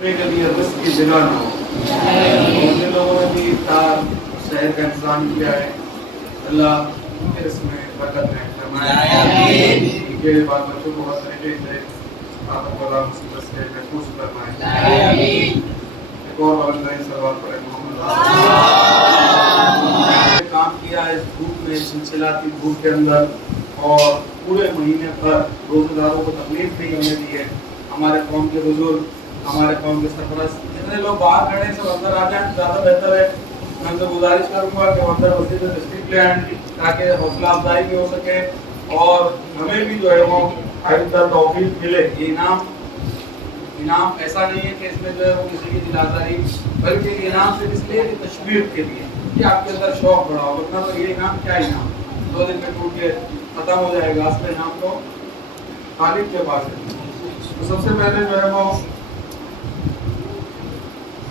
के लिए रिस्क की जगह ना हो। जिन लोगों ने भी इफ्तार शहर का इंतजाम किया है, अल्लाह उनके इसमें बरकत फरमाए, उनके बाल बच्चों को हर तरीके से आफत वाला मुसीबत से महफूज फरमाए। एक और वालदैन सलवात पढ़े काम किया है इस धूप में, चिलचिलाती धूप के अंदर, और पूरे महीने भर रोजेदारों को तकलीफ नहीं होने दी है। हमारे कौम के बुजुर्ग, हमारे कौम के सरपरस्त, जितने लोग बाहर खड़े हैं सब अंदर आ जाएं, ज़्यादा बेहतर है। मैं तो गुजारिश करूँगा कि अंदर मस्जिद में तशरीफ ले आएँ ताकि हौसला अफजाई भी हो सके और हमें भी जो है वो आइंदा तौफीक मिले। ये इनाम ऐसा नहीं है कि इसमें जो है वो किसी की दिलासारी, बल्कि इनाम सिर्फ इसलिए कि तशवीर के लिए कि आपके अंदर शौक बढ़ा हो, वरना तो ये इनाम क्या इनाम 2 दिन में टूट के खत्म हो जाएगा। असली इनाम तो खालिक के पास है। तो सबसे पहले जो है वो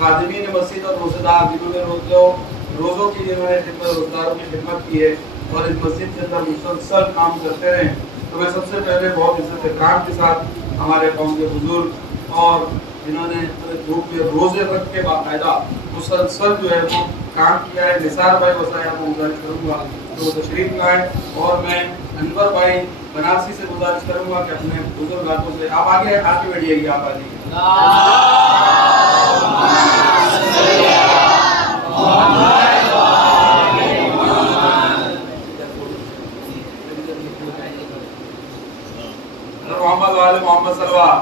खादिमीन मस्जिद और रोजेदार, जिन्होंने रोज़ों की जिन्होंने खिदमत, रोजदारों की खिदमत की है और इस मस्जिद के अंदर मुसलसल काम करते रहे, तो मैं सबसे पहले बहुत इज्जत इकराम के साथ हमारे कौम के बुजुर्ग और जिन्होंने धूप में रोजे रख के बाकायदा मुसलसल जो है वो काम किया है, निसार भाई वसाया को गुजारिश करूँगा तो वो तशरीफ लाएँ। और मैं अनवर भाई बनारसी से गुजारिश करूँगा कि अपने बुजुर्ग हाथों से आप आगे बढ़िएगी, आप आ जाइए। मोहम्मद वाले मोहम्मद सल्लल्लाहु।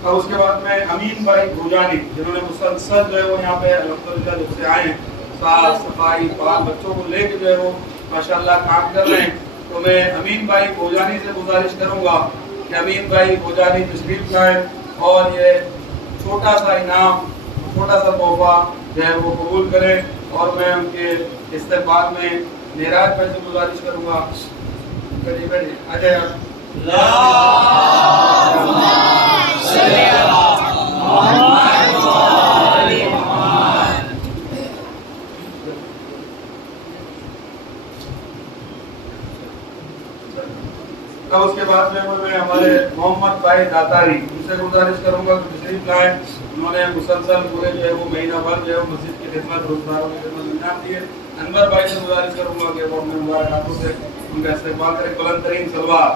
और उसके बाद में अमीन भाई भूजानी, जिन्होंने मुसलसल जो है वो यहाँ पे अल्हम्दुलिल्लाह जब से आए साफ सफाई बाल बच्चों को लेके जो है वो माशाल्लाह काम कर रहे हैं। तो मैं अमीन भाई भूजानी से गुजारिश करूँगा कि अमीन भाई भूजानी तशरीफ लाएं और ये छोटा सा इनाम, छोटा सा तोहफा जो है वो कबूल करें। और मैं उनके इस्तेमाल में मेराज भाई से गुजारिश करूँगा, अजय तब उसके बाद में मैं हमारे मोहम्मद भाई दातारी, उनसे गुजारिश करूंगा कि तशरीफ लाएं। उन्होंने मुसलसल पूरे जो है वो महीना भर जो है वो मस्जिद की खिदमत, रोजगारों की खिदमत अंजाम दी है। अनवर भाई से गुजारिश करूंगा कि वो अपने मुबारक हाथों से उनका इस्तेमाल करें। बुलंद तरीन सलवात।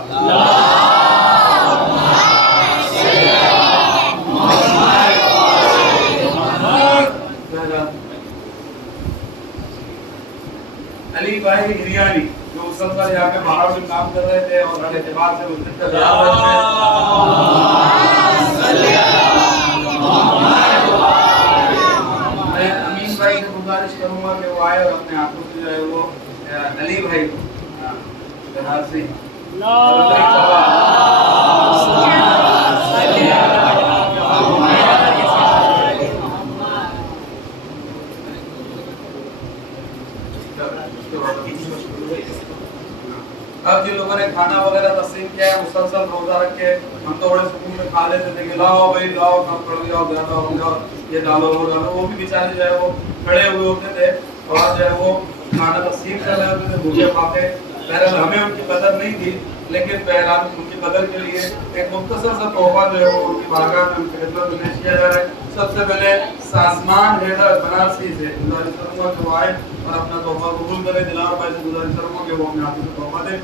अली भाई हिरियानी जो मुसलसल यहाँ पे बाहर में काम कर रहे थे और हर एतबार से मस्जिद का ध्यान रखते हैं। मैं अमीन भाई से गुजारिश करूंगा कि वो आए और अपने हाथों से जो है वो अली भाई बिहार से अब जिन लोगों ने खाना वगैरह तस्लीम किया है मुसलसल रोजा रख के, हम तो बड़े सुकून में खा लेते थे कि लाओ भाई लाओ, कम पड़ गया ज्यादा हो गया, ये डालो वो डालो। वो भी बेचारे जो है वो खड़े हुए होते थे और जो है वो खाना तस्लीम कर रहे होते थे भूखे पाके। बहरहाल हमें उनकी कदर नहीं थी, लेकिन बहरहाल उनकी कदर के लिए एक मुख्तसर सा तोहफा जो है वो उनकी बारगाह में उनकी खिदमत में पेश किया जा रहा है। सबसे पहले साजमान हैदर बनारसी से गुजारिश करूंगा कि वो आए और अपना तोहफा कबूल करें। दिलावर भाई से गुजारिश करूंगा कि वो अपने हाथों से तोहफा दें।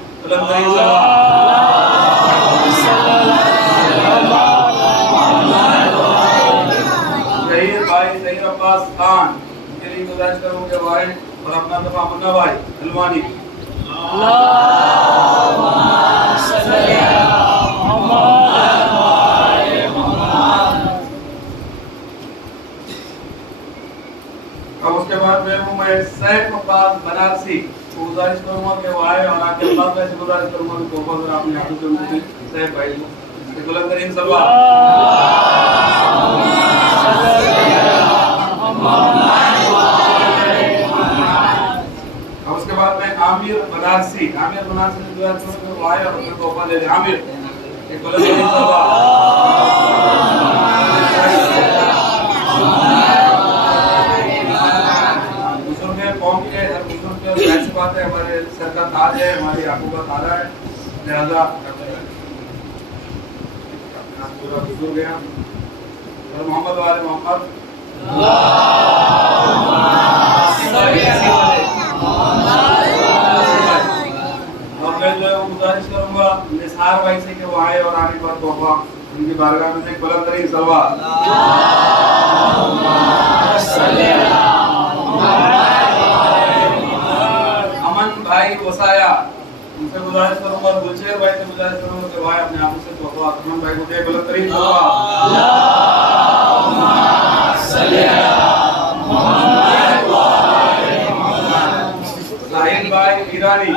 शहीद भाई शहीद अब्बास खान के लिए गुजारिश करूंगा कि वो आए और अपना तोहफा मुन्ना भाई हलवानी। अब उसके बाद मैं सैफ अब्बास बनारसी को गुजारिश करूंगा कि वो आए और आके अब्बास भाई से गुजारिश करूंगा कि तोहफा अगर आपने हाथों से उनसे सैफ भाई को बुलंद तरीन सलवात। अब उसके बाद में आमिर बनारसी से गुजारिश करूंगा कि वो आए और अपना तोहफा ले ले। आमिर एक बुलंद तरीन सलवात। कौम के हर बुजुर्ग के बात है, हमारे सर का ताज है, हमारी आंखों का तारा है, लिहाजा पूरा बुजुर्ग है और मोहम्मद वाले मोहम्मद और मैं जो है वो गुजारिश करूंगा निसार भाई से कि वो आए और आने पर तोहफा उनकी बारगाह में एक बुलंद तरीन सलवात। अमन भाई वसाया उनसे गुजारिश करूंगा, गुलशेर भाई से गुजारिश करूंगा कि भाई अपने आप से तोहफा अमन भाई को दे बुलंद तरीन साहिल भाई ईरानी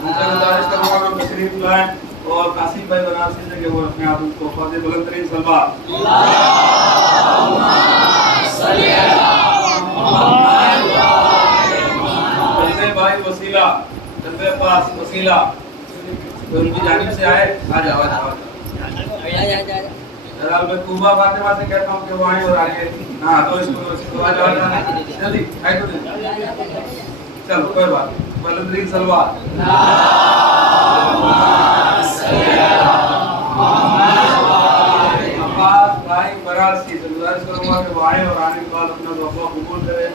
उनसे गुजारिश करूंगा कि तशरीफ लाएं और कासिम भाई बनारसी से कि वो अपने आप को तोहफा दे बुलंद तरीन सलवात। भाई वसीला जल्दे पास वसीला तो उनकी जानिब से आए, आ जाओ जरा मैं कुबा फातिमा से कहता हूं कि वो आए और आगे हां तो इसको आ जाओ जल्दी आए तो चलो कोई बात नहीं बुलंद सलवात। अब्बास भाई बनारसी से गुजारिश करूंगा कि वो आए और आने के बाद अपना तोहफा कबूल करें।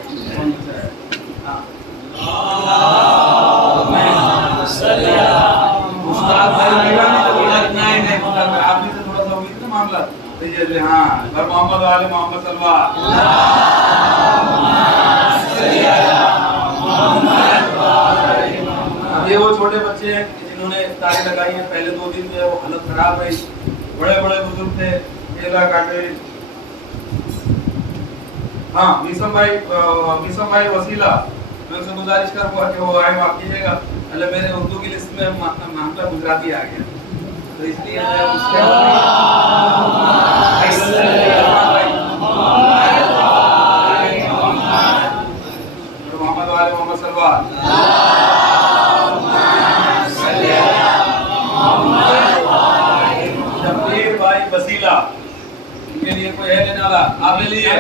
हां उस्ताद भाई ईरानी तो नहीं उस्ताद आपने से थोड़ा सा उम्मीद ना मामला दीजिए हाँ और मोहम्मद वाले मोहम्मद सलवात। अब ये वो छोटे बच्चे हैं जिन्होंने इफ्तारी लगाई है, पहले 2 दिन जो है वो हालत खराब रही, बड़े बड़े बुजुर्ग थे केला काटे। हाँ मीसम भाई वसीला मैं उनसे गुजारिश करूंगा कि वो आए माफ कीजिएगा, अल्लाह मेरे उर्दू की लिस्ट में मामला गुजराती आ गया तो इसलिए मैं उसके मोहम्मद वाले मोहम्मद सलवात। जबीर भाई वसीला इनके लिए कोई है लेने वाला? आप ले लीजिए,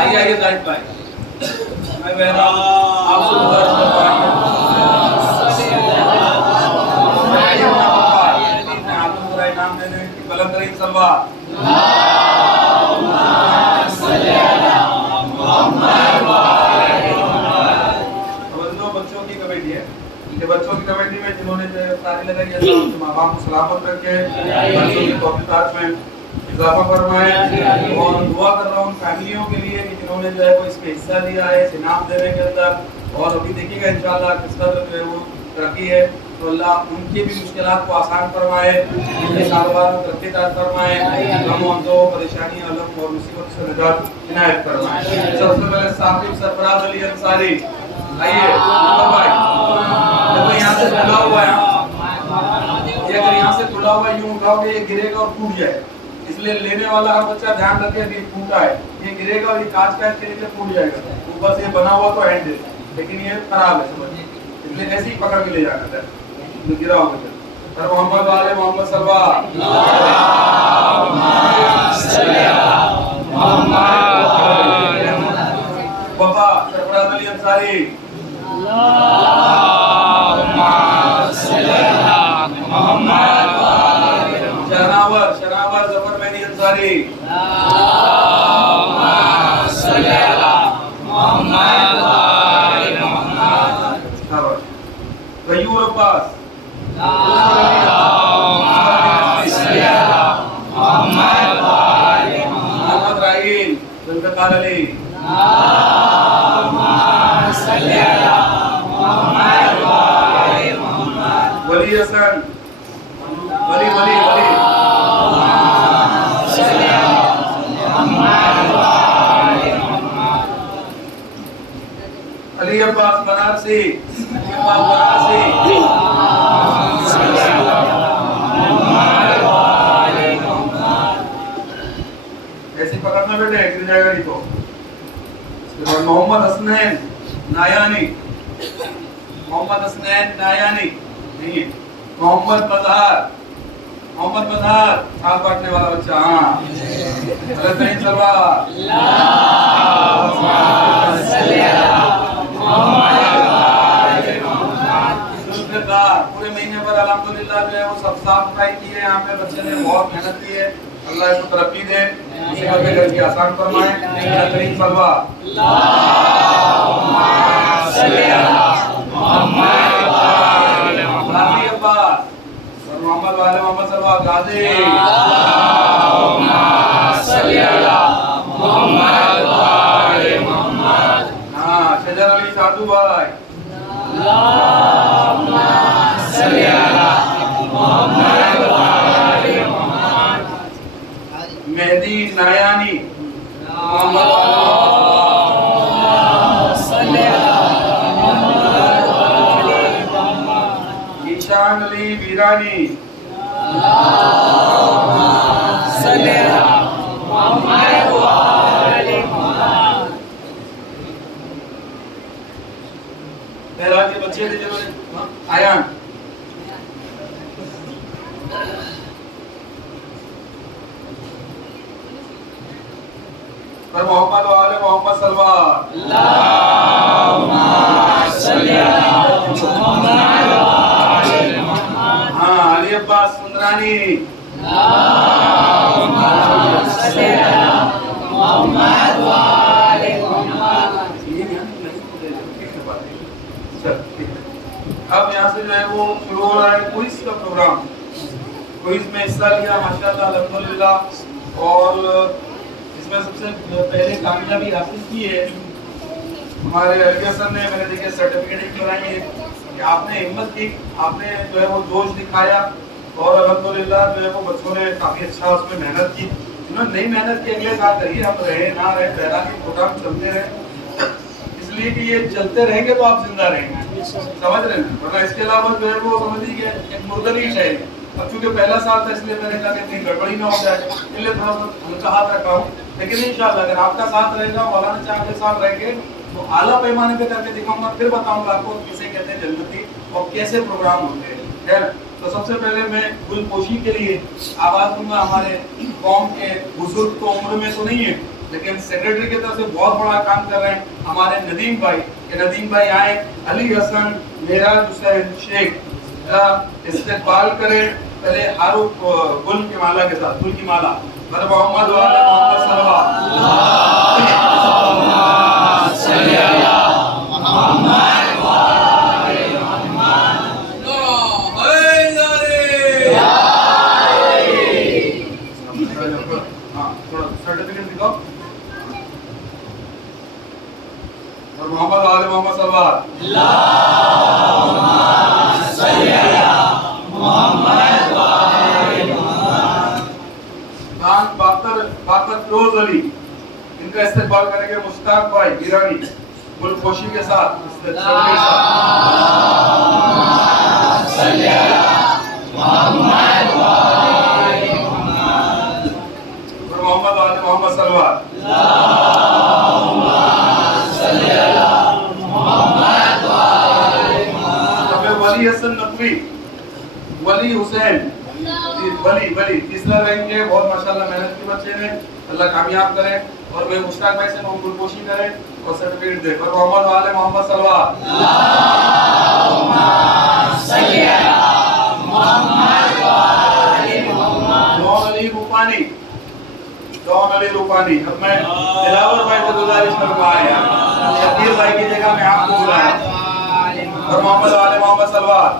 आइए जाहिद भाई मैं बहरा आपसे गुजारिश करता हूं आपको पूरा इनाम दे दें कि बुलंद तरीन सलवात। बच्चों की कमेटी है, ये बच्चों की कमेटी में जिन्होंने जो इफ्तारी लगाई है उनके माँ बाप को सलामत रखे, बच्चों की तौफीकात में इजाफा फरमाए और दुआ कर रहा हूँ फैमिलियों के लिए कि जिन्होंने जो है वो इसमें हिस्सा लिया है इस इनाम देने के अंदर और अभी देखिएगा इंशाल्लाह किस कदर जो है वो तरक्की है तो अल्लाह उनकी भी मुश्किलात को आसान फरमाए, उनके कारोबार में तरक्की अता फरमाए, गम और परेशानी अलम और मुसीबत से निजात इनायत फरमाए। सबसे पहले साकिब सरफराज अली अंसारी आइए भाई, देखो यहाँ से खुला हुआ है, ये अगर यहाँ से खुला हुआ यूं उठाओगे ये गिरेगा और टूट जाए, इसलिए लेने वाला हर बच्चा ध्यान रखे कि टूटा है, ये गिरेगा और ये कांच का इसके नीचे टूट जाएगा, ऊपर से बना हुआ तो हैंडल लेकिन ये खराब है समझिए, इसलिए ऐसे ही पकड़ के ले जाना है तो गिरा होगा। और मोहम्मद वाले मोहम्मद सलवात बाबा सरफराज अली अंसारी शरावर जफर मेहदी अंसारी गयूर अब्बास मोहम्मद राहील जुल्फ़िकार अली वली हसन वली वली वली अली अब्बास बनारसी ऐसे पकड़ना बेटे गिर जाएगा नहीं तो। इसके बाद मोहम्मद हसनैन नायानी नहीं है मोहम्मद बज़ार हाथ बांटने वाला बच्चा हाँ गलत नहीं चल रहा। पूरे महीने भर अल्हम्दुलिल्लाह जो है वो सब साफ सफाई की है। यहाँ पे बच्चे ने बहुत मेहनत की है। अल्लाह इसको तरक्की दे, इसे करके घर की आसान फरमाए। बेहतरीन सलवा अल्लाहुम्मा सल्ली अला मुहम्मद व आले मुहम्मद। अब्बास और मोहम्मद वाले मोहम्मद सलवा गाजी अल्लाहुम्मा सल्ली अला मुहम्मद व आले मुहम्मद। हां, शजर अली साधु भाई अल्लाहुम्मा सल्ली अला मुहम्मद व आले मुहम्मद। मेहदी नायानी मोहम्मद अल्लाहुम्मा सल्ली अला मुहम्मद व आले मुहम्मद। ईशान अली वीरानी अल्लाहुम्मा सल्ली अला मुहम्मद व आले मुहम्मद। पहला के बच्चे थे जो आयान पर मोहम्मद वाले मोहम्मद सलवार अल्लाहुम्मा सल्ली अला मुहम्मद व आले मुहम्मद। हां, अली अब्बास सुंदरानी अल्लाहुम्मा सल्ली अला मुहम्मद व आले मुहम्मद। अब यहाँ से जो है वो शुरू हो रहा है क्विज का प्रोग्राम। क्विज में हिस्सा लिया माशाल्लाह अल्हम्दुलिल्लाह, और इसमें सबसे पहले कामयाबी हासिल की है हमारे अली हसन ने। मैंने देखे सर्टिफिकेट बनाई है कि आपने हिम्मत की, आपने जो है वो जोश दिखाया, और अल्हम्दुलिल्लाह जो है वो बच्चों ने काफ़ी अच्छा उसमें मेहनत की। उन्होंने नई मेहनत की, अगले साल करिए, हम रहे ना रहे, पहला के प्रोग्राम चलते रहे, इसलिए कि ये चलते रहेंगे तो आप जिंदा रहेंगे, समझ रहे हैं। वरना इसके अलावा जो है वो समझ लीजिए एक मुर्दली है। अब चूंकि पहला साल था इसलिए मैंने कहा कि कहीं गड़बड़ी ना हो जाए, इसलिए थोड़ा सा हल्का हाथ रखा हूँ। लेकिन इंशाल्लाह अगर आपका साथ रहेगा, मौलाना चाहे अगले साल रहेंगे तो आला पैमाने पे करके दिखाऊंगा, फिर बताऊंगा आपको किसे कहते हैं जन्नती और कैसे प्रोग्राम होते हैं। खैर, तो सबसे पहले मैं गुलपोशी के लिए आवाज दूंगा हमारे कौम के बुजुर्ग, तो उम्र में तो नहीं है लेकिन सेक्रेटरी की तरफ से बहुत बड़ा काम कर रहे हैं हमारे नदीम भाई। कि नदीम भाई आए, अली हसन मेराज हुसैन शेख का इस्तेकबाल करें। पहले हारूफ गुल की माला के साथ, गुल की माला मोहम्मद वाले मोहम्मद सल्लल्लाहु अलैहि वसल्लम। सर्टिफिकेट दिखाओ और मोहम्मद वाले मोहम्मद सल्लल्लाहु अलैहि वसल्लम। बाकर फिरोज अली, इनका इस्तेकबाल करेंगे मुश्ताक भाई ईरानी गुलपोशी के साथ। मोहम्मद वाले मोहम्मद सल्लल्लाहु अलैहि वसल्लम। वली हसन नकवी, वली हुसैन वली तीसरा रैंक है। बहुत माशाल्लाह मेहनत के बच्चे ने, अल्लाह कामयाब करे। और मैं मुश्ताक भाई से गुलपोशी करें और सर्टिफिकेट दे। और मोहम्मद वाले मोहम्मद सल्लल्लाहु अलैहि वसल्लम। डॉन अली रूपानी। अब मैं दिलावर भाई से गुजारिश करूंगा शकीर भाई की जगह में आपको बुलाया। और मोहम्मद वाले मोहम्मद सल्लल्लाहु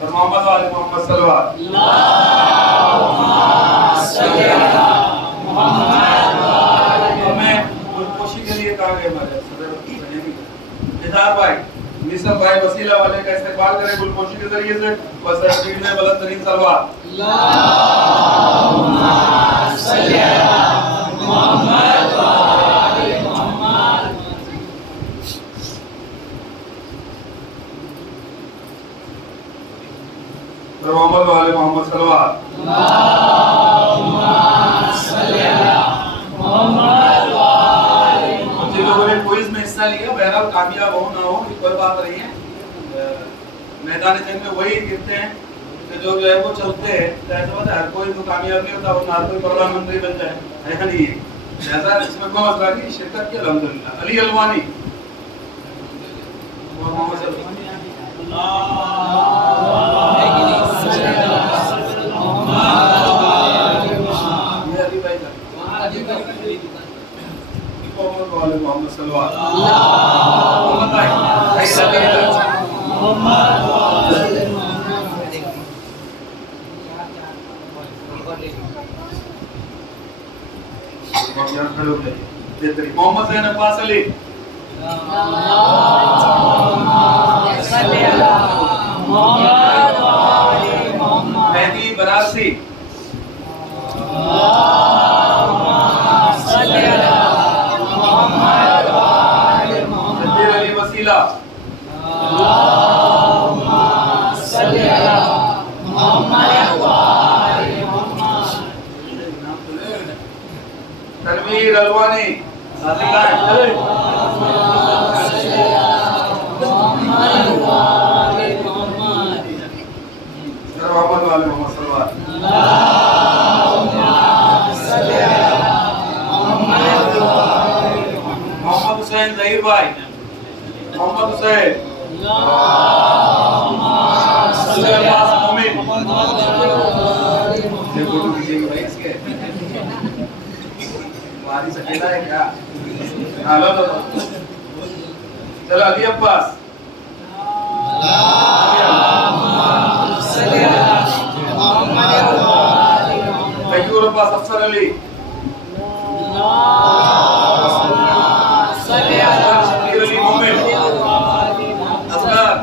और मोहम्मद वाले मोहम्मद सल्लल्लाहु हमें गुलपोशी के लिए कहा गया हमारे निसार भाई, निसार भाई वसीला वाले का इस्तेकबाल करें गुलपोशी के जरिए से। बस सर्टिफिकेट में बुलंद तरीन सलवार अल्लाहुम्मा सल्ली अला मुहम्मद व आले मुहम्मद। मोहम्मद वाले मोहम्मद सल्लल्लाहु जिन लोगों ने क्विज में हिस्सा लिया, बहरहाल कामयाब हो ना हो कोई बात नहीं है। मैदान जंग में वही गिरते हैं कि जो है वो चलते हैं, तो ऐसा होता है हर कोई तो कामयाब नहीं होता, हर कोई प्रधानमंत्री बन जाए, ऐसा नहीं है। ऐसा इसमें कोई मसला नहीं, शिरकत की अल्हम्दुलिल्लाह। अली अलवानी मोहम्मद ज़ैन अब्बास अली, मेहदी बरासी, जब्बीर अली वसीला, तनवीर अलवानी, मोहम्मद हुसैन ज़हीर भाई, मोहम्मद हुसैन, अकेला है क्या? हेलो चलो अली अब्बास, मशहूर अब्बास अफसर अली, शब्बीर अली मोमिन, असगर,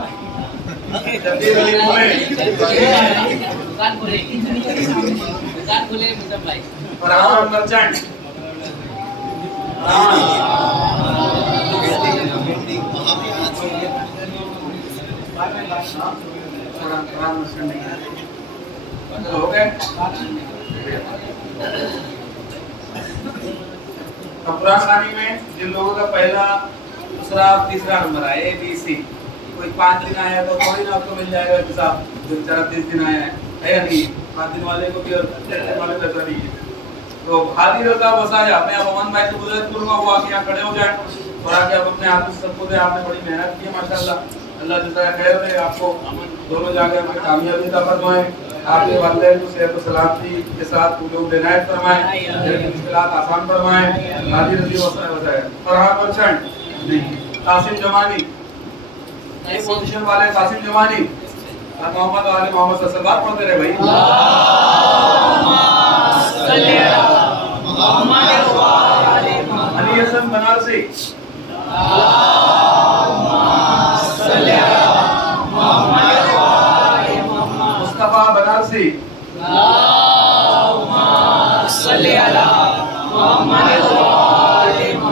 शब्बीर अली मोमिन, फरहान मर्चेंट, हो गए। कुरान खानी में जिन लोगों का पहला, दूसरा, तीसरा नंबर आया ए बी सी, कोई 5 दिन आया तो थोड़ी ना आपको मिल जाएगा हिसाब, जो बेचारा 30 दिन आया है या नहीं, 5 दिन वाले को भी और 10 दिन वाले को ऐसा नहीं है। तो हादी रजा बसाया, मैं अब अमन भाई से गुजारिश करूंगा वो आके यहाँ खड़े हो जाए और आके आप अपने हाथ से सबको दे। आपने बड़ी मेहनत की है माशाल्लाह, अल्लाह जज़ाए खैर दे, आपको दोनों जाके हमें कामयाबी अता फरमाए, आपके वालिदैन को सेहत और सलामती के साथ पूरे इनायत फरमाए, मुश्किलात आसान फरमाए। हादी रजी बसाया, फरहान मर्चेंट, कासिम जमानी, ये पोजीशन वाले कासिम जमानी और मोहम्मद वाले मोहम्मद सल्लल्लाहु पढ़ते रहे भाई। अली हसन बनारसी, मुस्तफा बनारसी,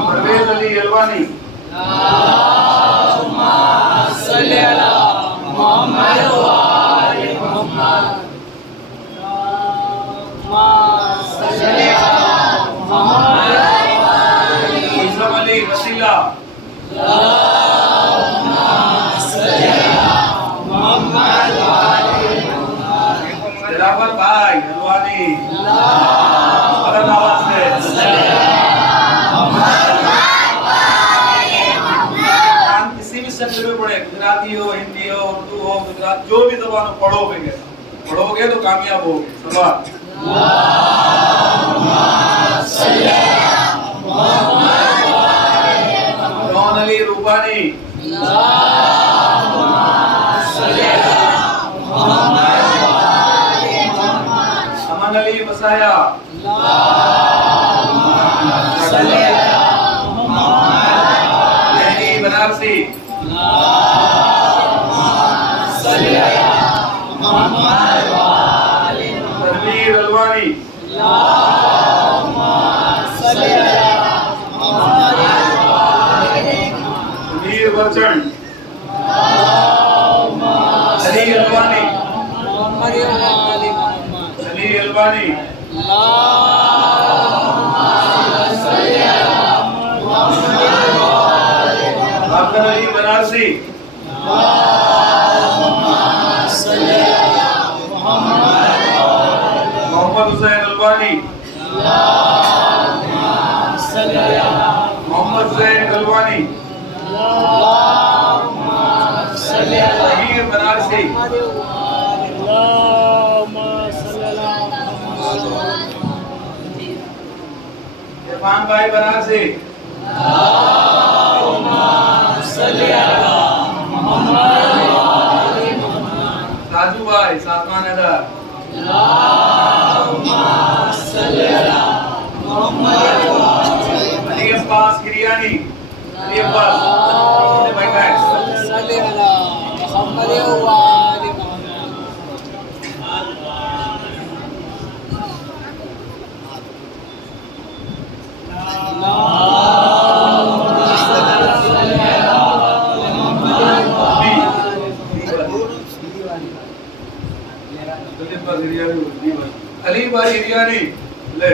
परवेज अली अलवानी, अली वसीला, दिलावर भाई अलवानी, किसी भी शब्द में पढ़े, गुजराती हो, हिंदी हो, उर्दू हो, गुजरात जो भी जबान पढ़ोगे तो कामयाब होगे। सवाल जॉन अली रूबानी, अमन अली वसाया, मेहदी बनारसी, तनवीर अलवानी, मीर मर्चेंट, अली अलवानी, अली अलवानी, अब्दुल अली बनारसी, सही बनारसी। इरफान भाई बनारसी। साजू भाई सातवां नगर। अली अब्बास गिरियानी। अली अब्बास भाई भाई अली भाई गिरियानी ले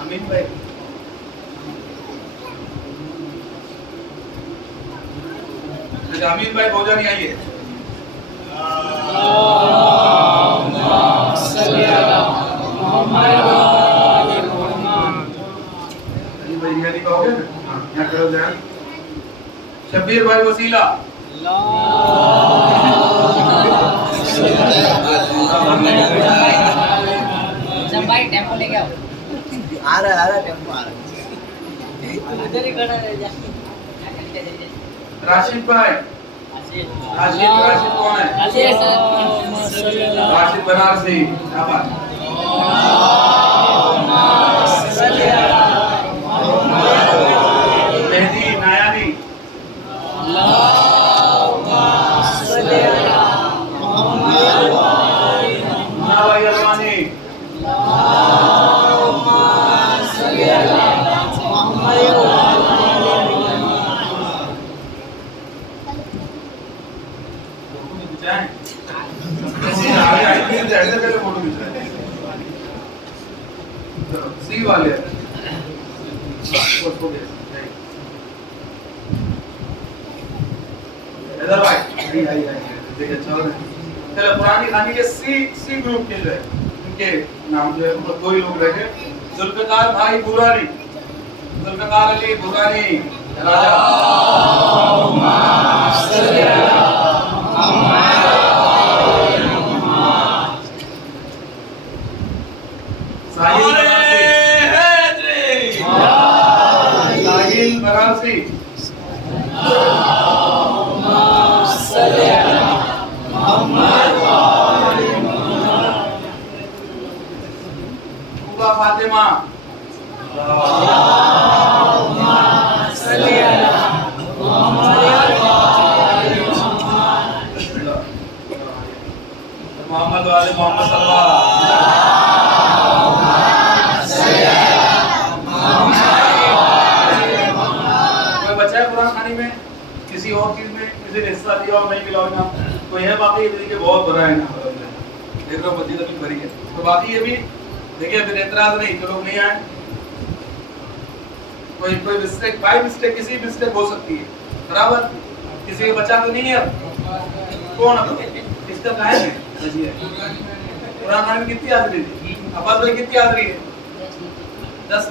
अमीन भाई अमीन भाई भोजन आइए। बिरयानी कहोगे ना, यहाँ करो ध्यान। शब्बीर भाई वसीला। भाई टेम्पो लेके आओ। आ रहा टेम्पो आ रहा उधर ही खड़ा रह जा। राशिद भाई। राशिद कौन है? राशिद बनारसी। क्या बात। मेहदी नायानी। मुन्ना भाई अलवानी। फोटो खिंचाए सी वाले इधर भाई देखिए अच्छा हो रहा है। चलो पुरानी खानी के सी ग्रुप के जो है उनके नाम जो है मतलब दो ही लोग रहे। जुल्फिकार भाई बुरानी। जुल्फिकार अली बुरानी राजा। साहिल बनारसी। फातिमा। मोहम्मद वाले मोहम्मद सल्लल्लाहु। कोई बचा है कुरान खानी में किसी और चीज में किसी ने हिस्सा लिया और नहीं मिला ना कोई है? बाकी ये देखिए बहुत बड़ा है ना, देख लो मस्जिद अभी भरी है। तो बाकी ये भी देखिए फिर एतराज नहीं जो लोग नहीं आए। कोई मिस्टेक बाय मिस्टेक किसी मिस्टेक हो सकती है बराबर। किसी का बचा तो नहीं है। कौन है इसका कहा है कुरान खानी में कितनी हाजिरी थी? अब्बास भाई कितनी हाजिरी है? 10।